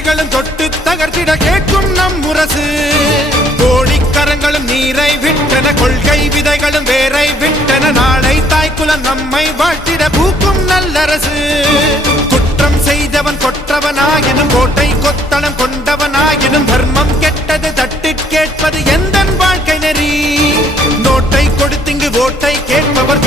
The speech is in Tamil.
திசைகளும் தொட்டு தகர்த்திட கேட்கும் நம் முரசு. கோடிக்கரங்களும் நீரை விட்டன, கொள்கை விதைகளும் வேரை விட்டன. நாளை தாய்க்குலம் நம்மை வாழ்த்திட பூக்கும் நல்லரசு. குற்றம் செய்தவன் கொற்றவனாயினும், கோட்டை கொத்தளம் கொண்டவனாயினும், தர்மம் கெட்டது தட்டு கேட்பது எந்த வாழ்க்கை நெறி. நோட்டை கொடுத்திங்கு ஓட்டை கேட்பவர்